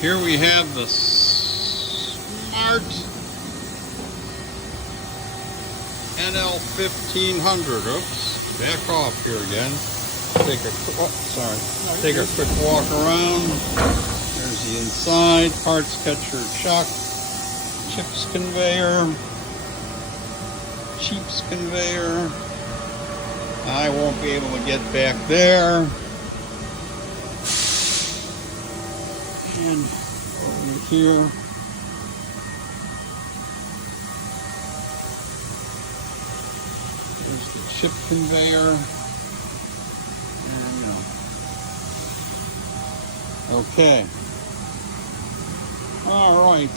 Here we have the Smart NL1500. Oops, back off here again. Take a quick walk around. There's the inside, parts catcher chuck, chips conveyor, cheaps conveyor. I won't be able to get back there. And over here. There's the chip conveyor. And, okay. All right.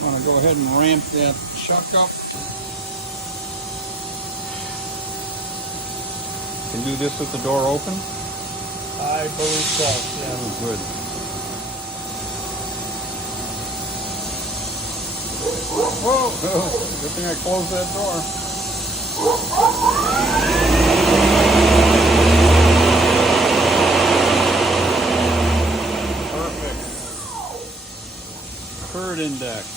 I want to go ahead and ramp that chuck up. Can do this with the door open? I believe so, yeah. Oh, good. Whoa! Good thing I closed that door. Perfect. Curd index.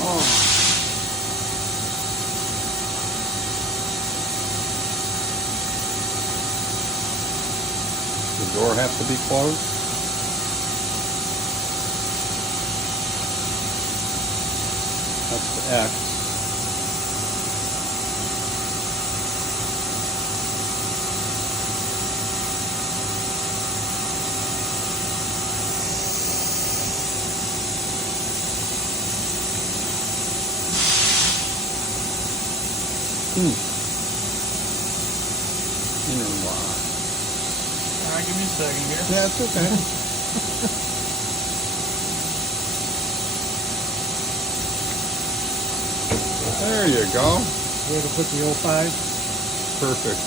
Oh. The door have to be closed? That's the X. Inner lock. Alright, give me a second here. Yeah, it's okay. There you go. Where to put the 05? Perfect.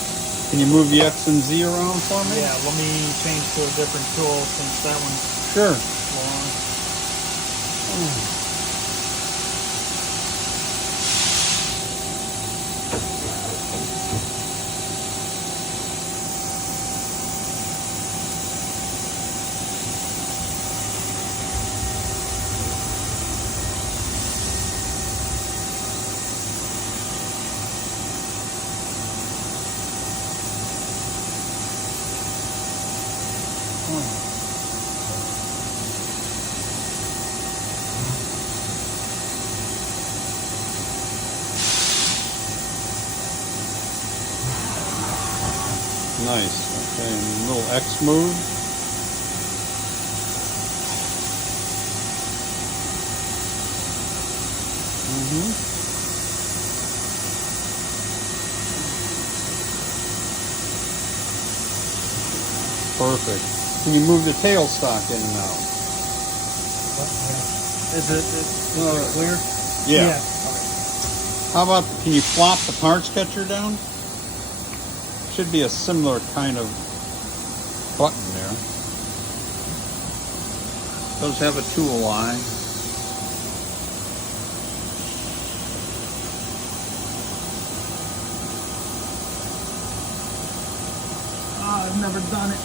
Can you move the X and Z around for me? Yeah, let me change to a different tool since that one's Sure. long. Nice. Okay, and a little X move. Perfect. Can you move the tailstock in and out? Is it clear? Yeah. Okay. How about, can you flop the parts catcher down? Should be a similar kind of button there. Does have a tool line. Oh, I've never done it.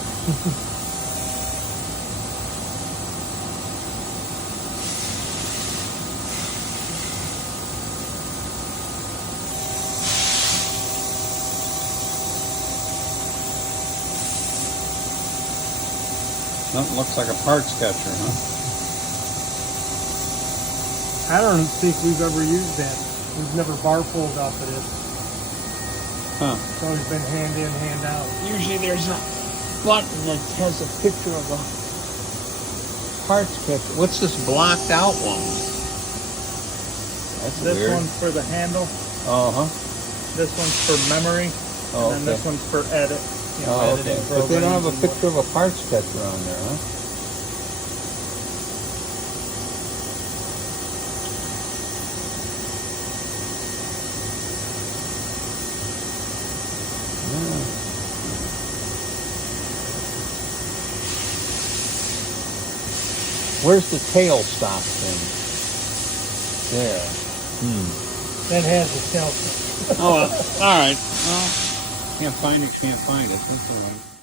That looks like a parts catcher, huh? I don't think we've ever used that. We've never bar pulled off of it. Huh. It's always been hand in, hand out. Usually there's a button that has a picture of a parts catcher. What's this blocked out one? That's This weird. one's for the handle. Uh-huh. This one's for memory. Oh, And then okay. this one's for edit. Oh, okay. But they don't have a picture of a parts catcher on there, huh? Where's the tail stop thing? There. That has a tail. Oh, well, all right. Well, can't find it. That's all right.